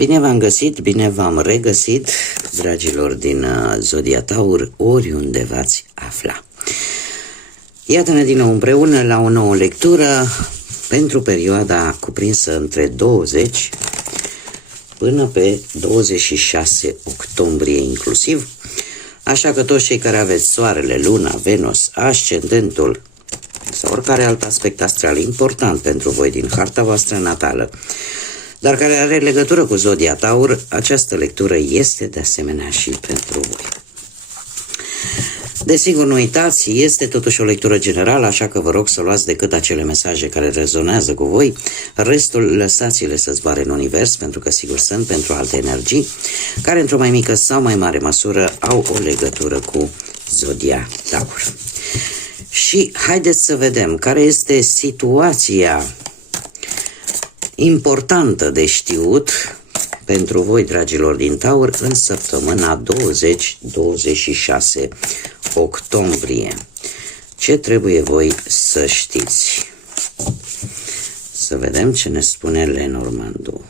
Bine v-am găsit, bine v-am regăsit, dragilor din Zodia Taur, oriunde v-ați afla. Iată-ne din nou împreună la o nouă lectură pentru perioada cuprinsă între 20 până pe 26 octombrie inclusiv. Așa că toți cei care aveți soarele, luna, Venus, ascendentul sau oricare alt aspect astral important pentru voi din harta voastră natală, dar care are legătură cu Zodia Taur, această lectură este de asemenea și pentru voi. Desigur, nu uitați, este totuși o lectură generală, așa că vă rog să luați decât acele mesaje care rezonează cu voi, restul lăsați-le să zboare în univers, pentru că sigur sunt pentru alte energii, care într-o mai mică sau mai mare măsură au o legătură cu Zodia Taur. Și haideți să vedem care este situația importantă de știut pentru voi, dragilor din Taur, în săptămâna 20-26 octombrie. Ce trebuie voi să știți? Să vedem ce ne spune Lenormandu.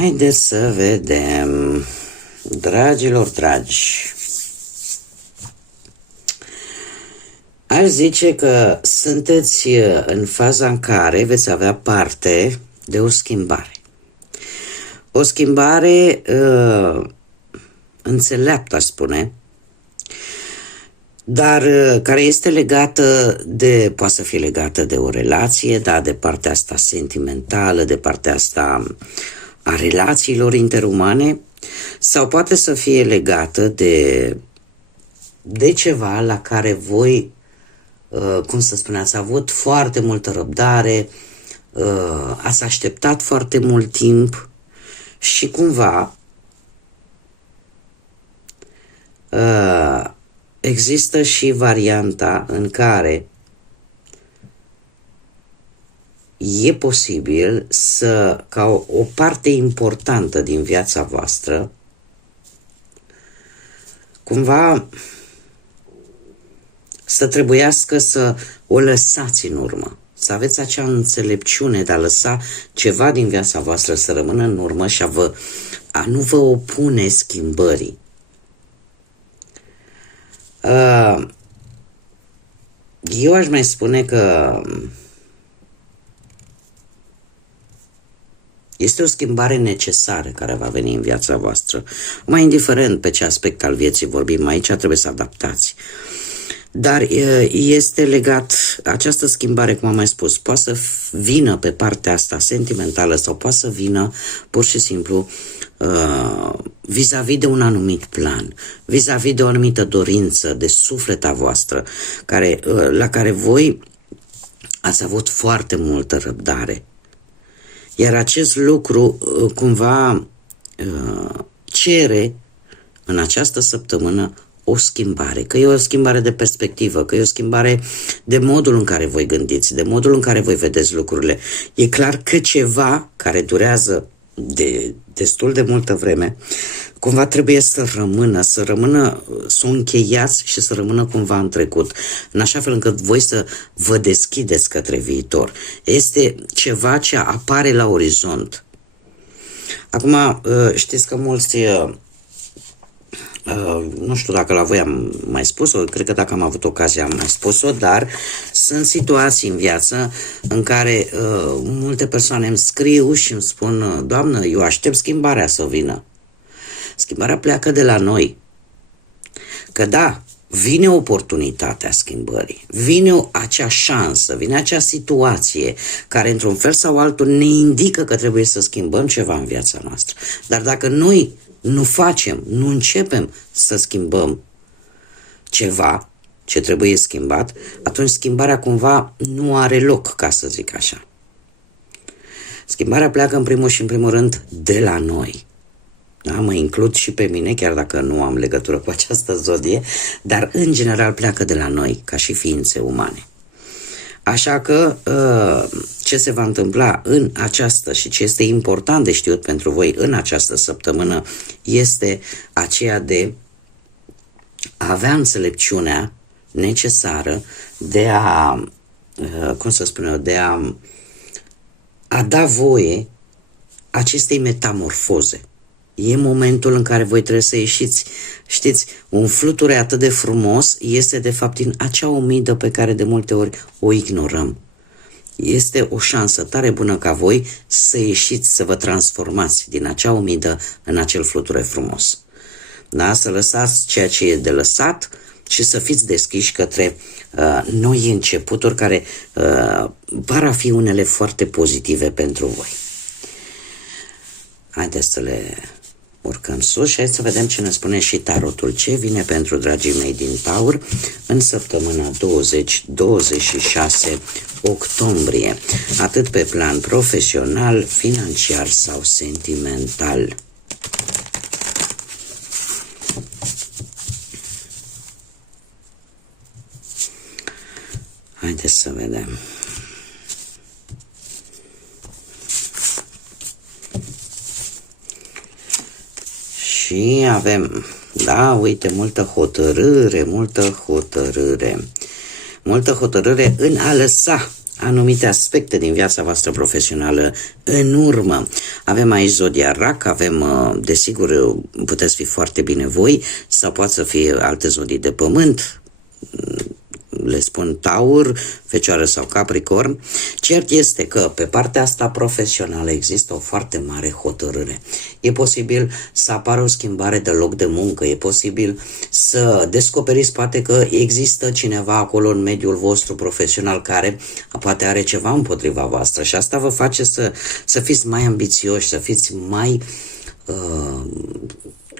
Haideți să vedem, dragilor dragi. Aș zice că sunteți în faza în care veți avea parte de o schimbare. O schimbare înțeleaptă, aș spune, dar care este legată de, poate să fie legată de o relație, da, de partea asta sentimentală, de partea asta a relațiilor interumane, sau poate să fie legată de ceva la care voi, cum să spun, ați avut foarte multă răbdare, ați așteptat foarte mult timp și cumva există și varianta în care e posibil ca o parte importantă din viața voastră cumva să trebuiască să o lăsați în urmă. Să aveți acea înțelepciune de a lăsa ceva din viața voastră să rămână în urmă și a nu vă opune schimbării. Eu aș mai spune că este o schimbare necesară care va veni în viața voastră. Mai indiferent pe ce aspect al vieții vorbim aici, trebuie să adaptați. Dar este legat, această schimbare, cum am mai spus, poate să vină pe partea asta sentimentală sau poate să vină pur și simplu vis-a-vis de un anumit plan, vis-a-vis de o anumită dorință de suflet a voastră, la care voi ați avut foarte multă răbdare. Iar acest lucru cumva cere în această săptămână o schimbare, că e o schimbare de perspectivă, că e o schimbare de modul în care voi gândiți, de modul în care voi vedeți lucrurile. E clar că ceva care durează de destul de multă vreme, cumva trebuie să rămână, să o încheiați și să rămână cumva în trecut, în așa fel încât voi să vă deschideți către viitor. Este ceva ce apare la orizont. Acum, știți că mulți, nu știu dacă la voi am mai spus-o, cred că dacă am avut ocazia am mai spus-o, dar sunt situații în viață în care multe persoane îmi scriu și îmi spun: Doamnă, eu aștept schimbarea să vină. Schimbarea pleacă de la noi. Că da, vine oportunitatea schimbării, vine acea șansă, vine acea situație care într-un fel sau altul ne indică că trebuie să schimbăm ceva în viața noastră. Dar dacă noi nu facem, nu începem să schimbăm ceva ce trebuie schimbat, atunci schimbarea cumva nu are loc, ca să zic așa. Schimbarea pleacă în primul rând de la noi. Da, mă includ și pe mine, chiar dacă nu am legătură cu această zodie, dar în general pleacă de la noi, ca și ființe umane. Așa că ce se va întâmpla în această și ce este important de știut pentru voi în această săptămână este aceea de a avea înțelepciunea necesară de a, cum să spun eu, de a da voie acestei metamorfoze. E momentul în care voi trebuie să ieșiți. Știți, un fluture atât de frumos este de fapt din acea umidă pe care de multe ori o ignorăm. Este o șansă tare bună ca voi să ieșiți, să vă transformați din acea umidă în acel fluture frumos. Da? Să lăsați ceea ce e de lăsat și să fiți deschiși către noi începuturi care par a fi unele foarte pozitive pentru voi. Haideți să le urcăm sus și hai să vedem ce ne spune și tarotul. Ce vine pentru dragii mei din Taur în săptămâna 20-26 octombrie, atât pe plan profesional, financiar sau sentimental. Haideți să vedem. Și avem, da, uite, multă hotărâre în a lăsa anumite aspecte din viața voastră profesională în urmă. Avem aici zodia Rac, avem, desigur, puteți fi foarte bine voi, sau poate să fie alte zodii de pământ, le spun Taur, Fecioară sau Capricorn. Cert este că pe partea asta profesională există o foarte mare hotărâre. E posibil să apară o schimbare de loc de muncă, e posibil să descoperiți poate că există cineva acolo în mediul vostru profesional care poate are ceva împotriva voastră și asta vă face să fiți mai ambițioși, să fiți mai,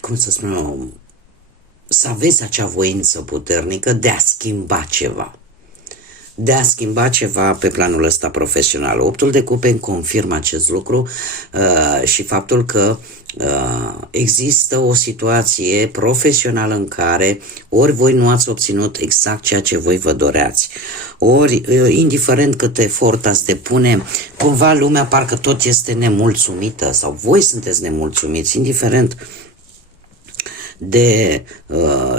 cum să spun eu, să aveți acea voință puternică de a schimba ceva. De a schimba ceva pe planul ăsta profesional. Optul de cupe îmi confirmă acest lucru și faptul că există o situație profesională în care ori voi nu ați obținut exact ceea ce voi vă doreați, ori indiferent cât efort ați depune, cumva lumea parcă tot este nemulțumită sau voi sunteți nemulțumiți, indiferent de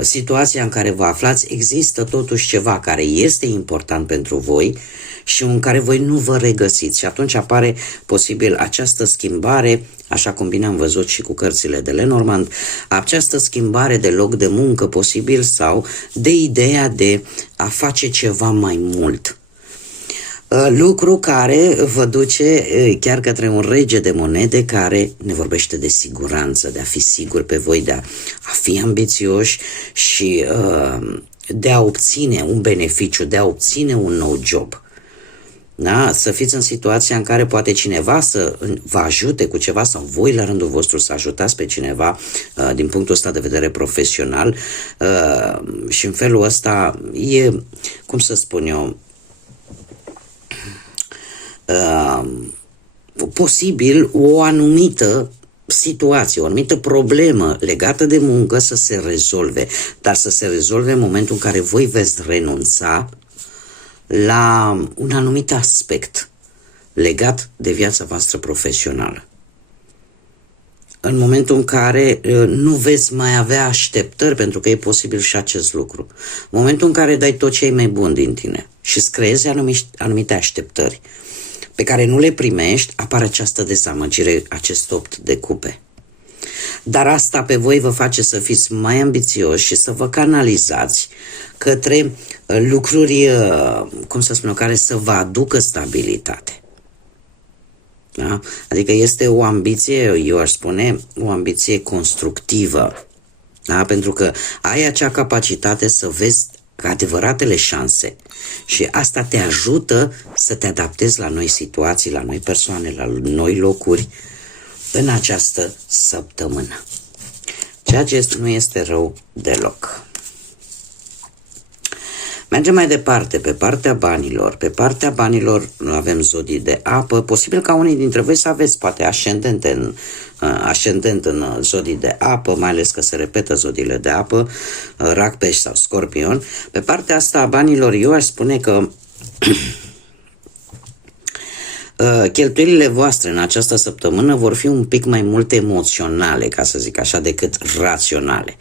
situația în care vă aflați, există totuși ceva care este important pentru voi și în care voi nu vă regăsiți și atunci apare posibil această schimbare, așa cum bine am văzut și cu cărțile de Lenormand, această schimbare de loc de muncă posibil sau de ideea de a face ceva mai mult. Lucru care vă duce chiar către un rege de monede care ne vorbește de siguranță, de a fi sigur pe voi, de a fi ambițioși și de a obține un beneficiu, de a obține un nou job. Da? Să fiți în situația în care poate cineva să vă ajute cu ceva sau voi la rândul vostru să ajutați pe cineva din punctul ăsta de vedere profesional și în felul ăsta e, cum să spun eu, posibil o anumită situație, o anumită problemă legată de muncă să se rezolve, dar să se rezolve în momentul în care voi veți renunța la un anumit aspect legat de viața voastră profesională. În momentul în care nu veți mai avea așteptări, pentru că e posibil și acest lucru. În momentul în care dai tot ce e mai bun din tine și îți creezi anumite așteptări pe care nu le primești, apare această dezamăgire, acest 8 de cupe. Dar asta pe voi vă face să fiți mai ambițioși și să vă canalizați către lucruri, cum să spun eu, care să vă aducă stabilitate. Da? Adică este o ambiție, eu aș spune, o ambiție constructivă. Da? Pentru că ai acea capacitate să vezi adevăratele șanse și asta te ajută să te adaptezi la noi situații, la noi persoane, la noi locuri în această săptămână. Ceea ce nu este rău deloc. Mergem mai departe, pe partea banilor. Pe partea banilor avem zodii de apă. Posibil ca unii dintre voi să aveți poate ascendent în zodii de apă, mai ales că se repetă zodiile de apă, Rac, Pești sau Scorpion. Pe partea asta a banilor eu aș spune că cheltuielile voastre în această săptămână vor fi un pic mai mult emoționale, ca să zic așa, decât raționale.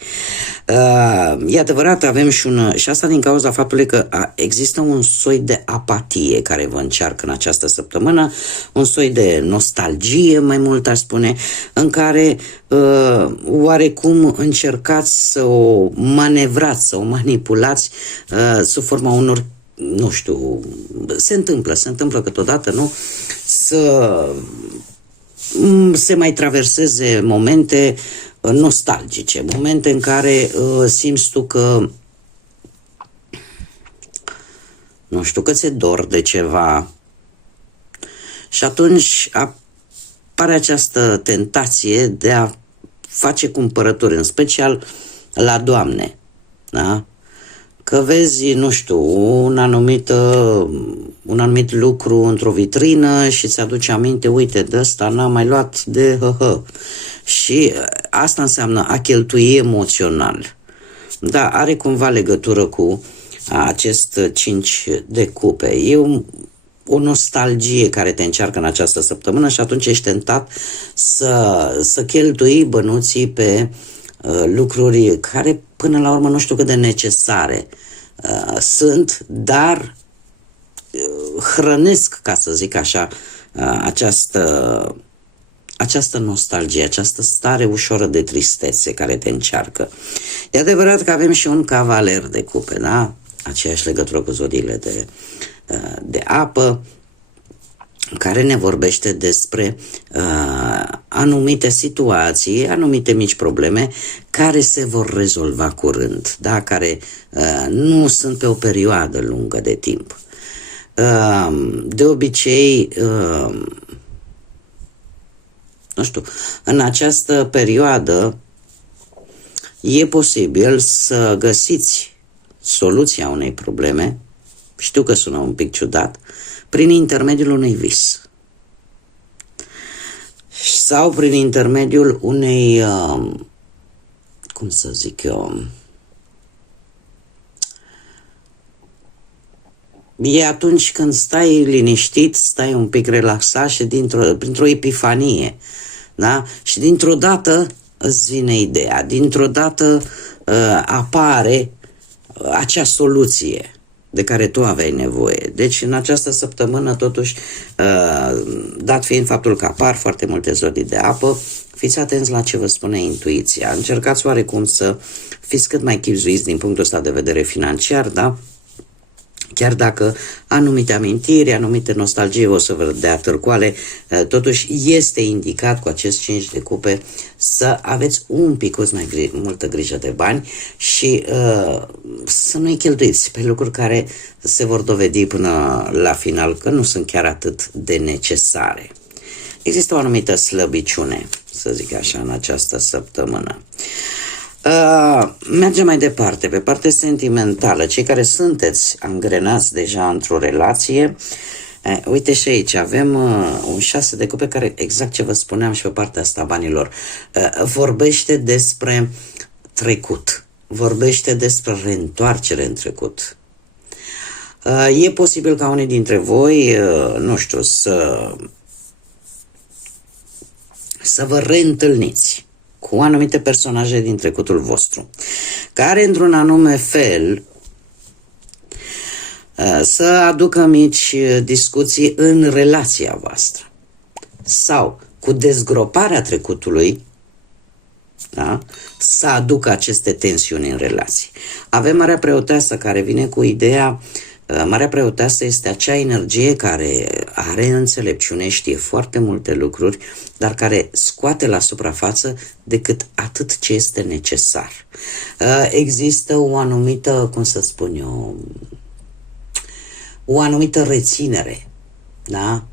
E adevărat, avem și asta din cauza faptului că există un soi de apatie care vă încearcă în această săptămână, un soi de nostalgie, mai mult aș spune, în care oarecum încercați să o manevrați, să o manipulați sub forma unor, nu știu, se întâmplă câteodată, nu? Să se mai traverseze momente nostalgice, momente în care simți tu că, nu știu, că ți-e dor de ceva și atunci apare această tentație de a face cumpărături, în special la doamne, da? Că vezi, nu știu, un anumit lucru într-o vitrină și îți aduce aminte, uite, de ăsta n-am mai luat de hă-hă. Și asta înseamnă a cheltui emoțional. Da, are cumva legătură cu acest 5 de cupe. E o nostalgie care te încearcă în această săptămână și atunci ești tentat să cheltui bănuții pe lucruri care până la urmă nu știu cât de necesare sunt, dar hrănesc, ca să zic așa, această nostalgie, această stare ușoară de tristețe care te încearcă. E adevărat că avem și un cavaler de cupe, da? Aceeași legătură cu zodiile de apă, care ne vorbește despre anumite situații, anumite mici probleme care se vor rezolva curând, da? Care nu sunt pe o perioadă lungă de timp. De obicei, nu știu, în această perioadă e posibil să găsiți soluția unei probleme, știu că sună un pic ciudat, prin intermediul unui vis. Sau prin intermediul unei, cum să zic eu, e atunci când stai liniștit, stai un pic relaxat și printr-o epifanie, da? Și dintr-o dată îți vine ideea, dintr-o dată apare acea soluție de care tu aveai nevoie. Deci în această săptămână, totuși, dat fiind faptul că apar foarte multe zodii de apă, fiți atenți la ce vă spune intuiția. Încercați oarecum să fiți cât mai chibzuiți din punctul ăsta de vedere financiar, da? Chiar dacă anumite amintiri, anumite nostalgie o să vă dea târcoale, totuși este indicat cu acest 5 de cupe să aveți un pic mai multă grijă de bani și să nu-i cheltuiți pe lucruri care se vor dovedi până la final că nu sunt chiar atât de necesare. Există o anumită slăbiciune, să zic așa, în această săptămână. Mergem mai departe, pe partea sentimentală. Cei care sunteți angrenați deja într-o relație, uite și aici avem un 6 de cupe care, exact ce vă spuneam și pe partea asta banilor, vorbește despre trecut, vorbește despre reîntoarcere în trecut. E posibil ca unii dintre voi, nu știu, să vă reîntâlniți cu anumite personaje din trecutul vostru, care într-un anume fel să aducă mici discuții în relația voastră sau cu dezgroparea trecutului, da? Să aducă aceste tensiuni în relații. Avem Marea Preoteasă care vine cu ideea. Marea Preoteasă este acea energie care are înțelepciune, știe foarte multe lucruri, dar care scoate la suprafață decât atât ce este necesar. Există o anumită, cum să spun eu, o anumită reținere, da?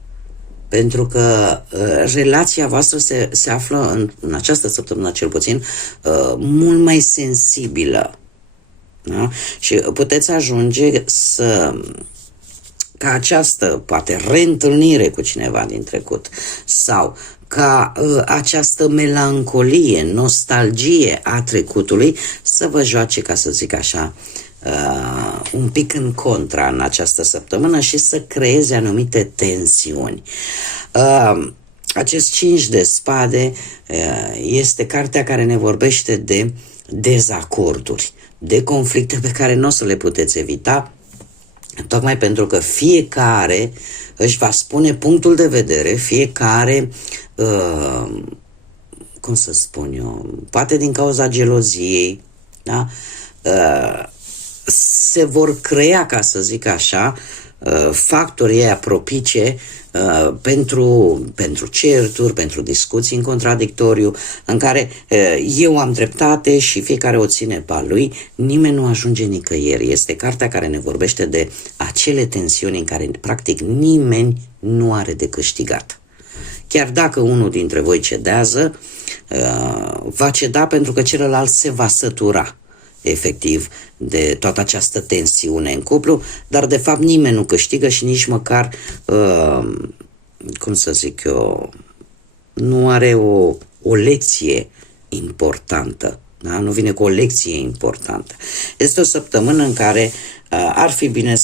Pentru că relația voastră se află în această săptămână cel puțin mult mai sensibilă. Da? Și puteți ajunge ca această, poate, reîntâlnire cu cineva din trecut sau ca această melancolie, nostalgie a trecutului să vă joace, ca să zic așa, un pic în contra în această săptămână și să creeze anumite tensiuni. Acest 5 de spade este cartea care ne vorbește de dezacorduri, de conflicte pe care nu o să le puteți evita, tocmai pentru că fiecare își va spune punctul de vedere, fiecare, cum să spun eu, poate din cauza geloziei, da? Se vor crea, ca să zic așa, factorii propice pentru certuri, pentru discuții în contradictoriu, în care eu am dreptate și fiecare o ține pe a lui, nimeni nu ajunge nicăieri. Este cartea care ne vorbește de acele tensiuni în care practic nimeni nu are de câștigat. Chiar dacă unul dintre voi cedează, va ceda pentru că celălalt se va sătura efectiv de toată această tensiune în cuplu, dar de fapt nimeni nu câștigă și nici măcar, cum să zic eu, nu are o lecție importantă. Da? Nu vine cu o lecție importantă. Este o săptămână în care ar fi bine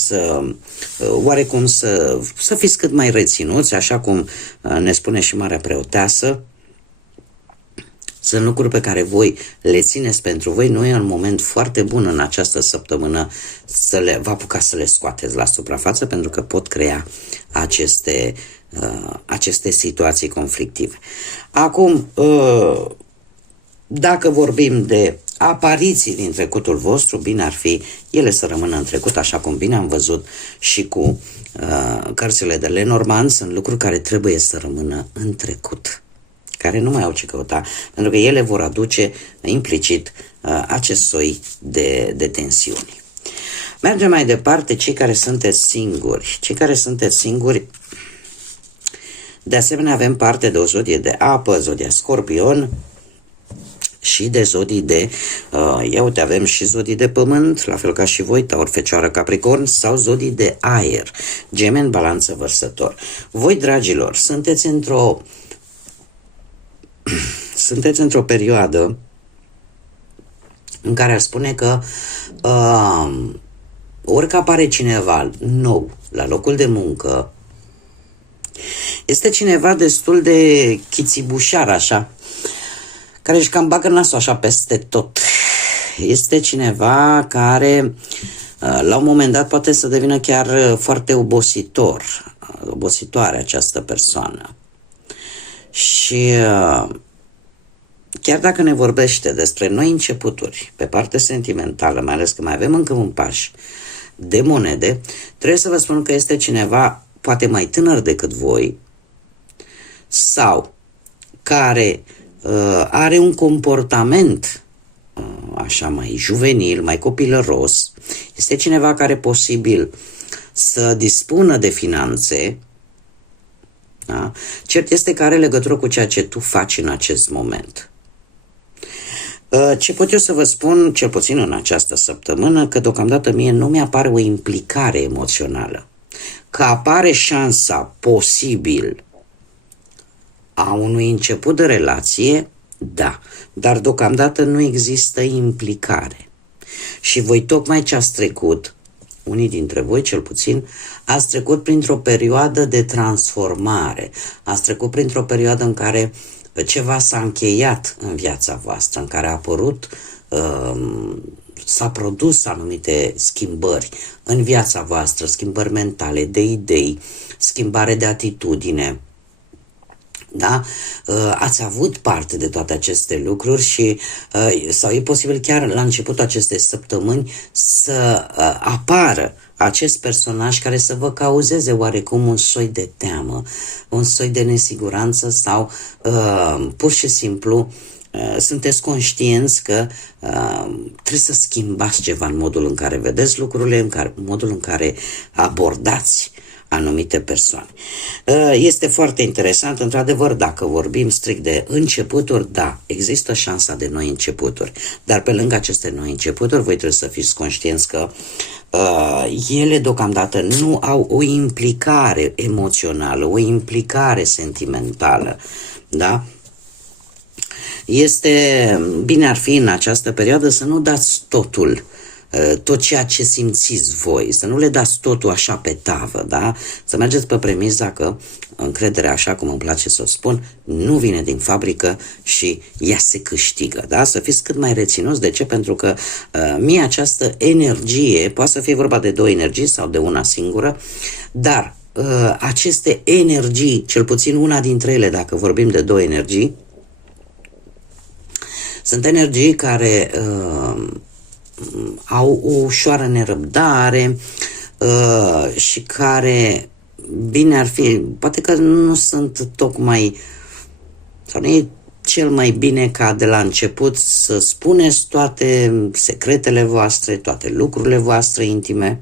oarecum să fiți cât mai reținuți, așa cum ne spune și Marea Preoteasă. Sunt lucruri pe care voi le țineți pentru voi. Nu e un moment foarte bun în această săptămână vă apucați să le scoateți la suprafață, pentru că pot crea aceste situații conflictive. Acum, dacă vorbim de apariții din trecutul vostru, bine ar fi ele să rămână în trecut, așa cum bine am văzut și cu cărțile de Lenormand. Sunt lucruri care trebuie să rămână în trecut, care nu mai au ce căuta, pentru că ele vor aduce implicit acest soi de tensiuni. Mergem mai departe, cei care sunteți singuri. De asemenea, avem parte de o zodie de apă, zodia Scorpion, și de zodii de, ia uite, avem și zodii de pământ, la fel ca și voi, Taur, Fecioară, Capricorn, sau zodii de aer, Gemeni, Balanță, Vărsător. Voi, dragilor, sunteți într-o perioadă în care ar spune că orică apare cineva nou la locul de muncă, este cineva destul de chițibușar, așa, care își cam bagă nasul așa peste tot. Este cineva care la un moment dat poate să devină chiar foarte obositoare această persoană. Și chiar dacă ne vorbește despre noi începuturi pe partea sentimentală, mai ales că mai avem încă un paș de monede, trebuie să vă spun că este cineva poate mai tânăr decât voi sau care are un comportament așa mai juvenil, mai copilăros. Este cineva care posibil să dispună de finanțe. Da? Cert este că are legătură cu ceea ce tu faci în acest moment. Ce pot eu să vă spun, cel puțin în această săptămână, că deocamdată mie nu mi-apare o implicare emoțională. Că apare șansa posibil a unui început de relație, da, dar deocamdată nu există implicare. Și voi tocmai ce ați trecut, unii dintre voi cel puțin, ați trecut printr-o perioadă de transformare, ați trecut printr-o perioadă în care ceva s-a încheiat în viața voastră, în care s-a produs anumite schimbări în viața voastră, schimbări mentale, de idei, schimbare de atitudine. Da? Ați avut parte de toate aceste lucruri și sau e posibil chiar la începutul acestei săptămâni să apară acest personaj care să vă cauzeze oarecum un soi de teamă, un soi de nesiguranță sau pur și simplu sunteți conștienți că trebuie să schimbați ceva în modul în care vedeți lucrurile, în modul în care abordați anumite persoane. Este foarte interesant, într-adevăr, dacă vorbim strict de începuturi, da, există șansa de noi începuturi, dar pe lângă aceste noi începuturi, voi trebuie să fiți conștienți că ele deocamdată nu au o implicare emoțională, o implicare sentimentală, da? Bine ar fi în această perioadă să nu dați totul tot ceea ce simțiți voi, să nu le dați totul așa pe tavă, da? Să mergeți pe premisa că încrederea, așa cum îmi place să o spun, nu vine din fabrică și ea se câștigă, da? Să fiți cât mai reținuți. De ce? Pentru că mie această energie, poate să fie vorba de două energii sau de una singură, dar aceste energii, cel puțin una dintre ele, dacă vorbim de două energii, sunt energii care au o ușoară nerăbdare și care, bine ar fi, poate că nu sunt tocmai, sau nu e cel mai bine ca de la început să spuneți toate secretele voastre, toate lucrurile voastre intime,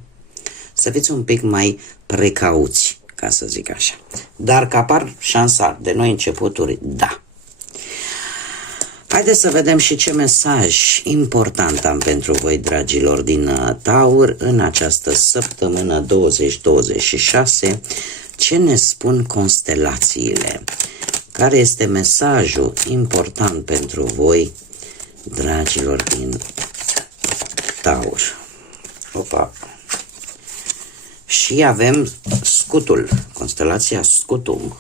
să fiți un pic mai precauți, ca să zic așa. Dar că apar șansa de noi începuturi, da. Haideți să vedem și ce mesaj important am pentru voi, dragilor din Taur, în această săptămână 2026. Ce ne spun constelațiile? Care este mesajul important pentru voi, dragilor din Taur? Opa! Și avem scutul, constelația Scutum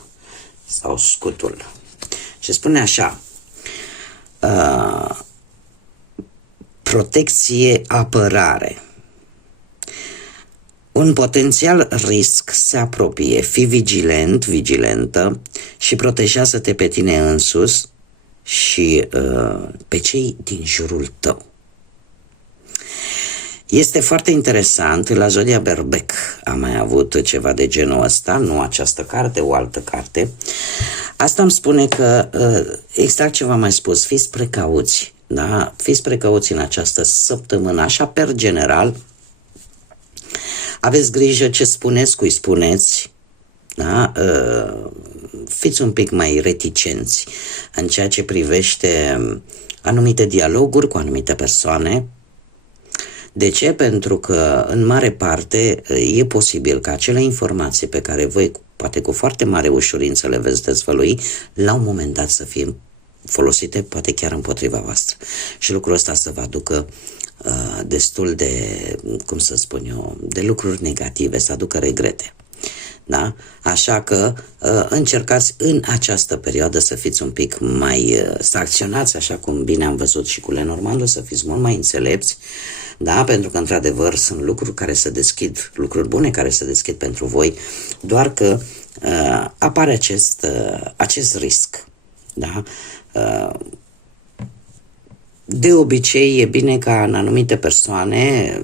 sau Scutul. Și spune așa: protecție, apărare. Un potențial risc se apropie. Fii vigilent, vigilentă și protejează-te pe tine însuți și pe cei din jurul tău. Este foarte interesant, la Zodia Berbec am mai avut ceva de genul ăsta, nu această carte, o altă carte. Asta îmi spune că, exact ce v-am mai spus, fiți precauți, da? Fiți precauți în această săptămână, așa per general. Aveți grijă ce spuneți, cui spuneți, da? Fiți un pic mai reticenți în ceea ce privește anumite dialoguri cu anumite persoane. De ce? Pentru că, în mare parte, e posibil ca acele informații pe care voi, poate cu foarte mare ușurință, le veți dezvălui, la un moment dat să fie folosite, poate chiar împotriva voastră. Și lucrul ăsta să vă aducă destul de, cum să spun eu, de lucruri negative, să aducă regrete. Da? Așa că încercați în această perioadă să fiți un pic mai, să acționați așa cum bine am văzut și cu Lenormand, să fiți mult mai înțelepți, da? Pentru că într-adevăr sunt lucruri care se deschid, lucruri bune care se deschid pentru voi, doar că apare acest risc. Da? De obicei e bine ca în anumite persoane,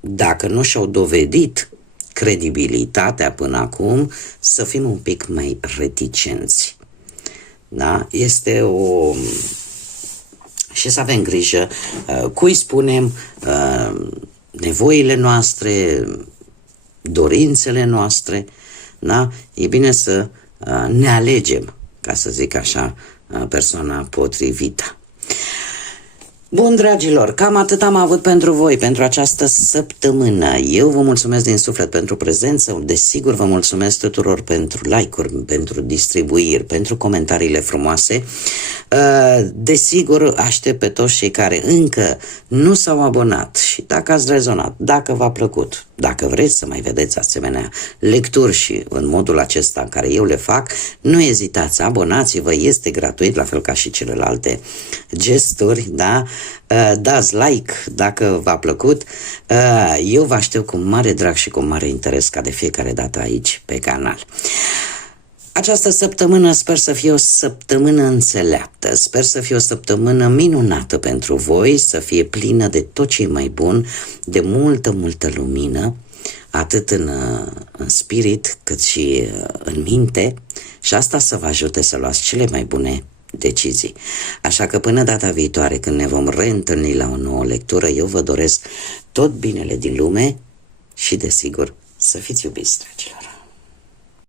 dacă nu și-au dovedit credibilitatea până acum, să fim un pic mai reticenți. Da? Este o... Și să avem grijă cui spunem nevoile noastre, dorințele noastre, da? E bine să ne alegem, ca să zic așa, persoana potrivită. Bun, dragilor, cam atât am avut pentru voi, pentru această săptămână. Eu vă mulțumesc din suflet pentru prezență, desigur vă mulțumesc tuturor pentru like-uri, pentru distribuiri, pentru comentariile frumoase. Desigur, aștept pe toți cei care încă nu s-au abonat și dacă ați rezonat, dacă v-a plăcut, dacă vreți să mai vedeți asemenea lecturi și în modul acesta în care eu le fac, nu ezitați, abonați-vă, este gratuit, la fel ca și celelalte gesturi, da? Dați like dacă v-a plăcut. Eu vă aștept cu mare drag și cu mare interes ca de fiecare dată aici pe canal. Această săptămână sper să fie o săptămână înțeleaptă, sper să fie o săptămână minunată pentru voi, să fie plină de tot ce e mai bun, de multă, multă lumină, atât în spirit cât și în minte, și asta să vă ajute să luați cele mai bune decizii. Așa că până data viitoare, când ne vom reîntâlni la o nouă lectură, eu vă doresc tot binele din lume și, desigur, să fiți iubiți, dragilor.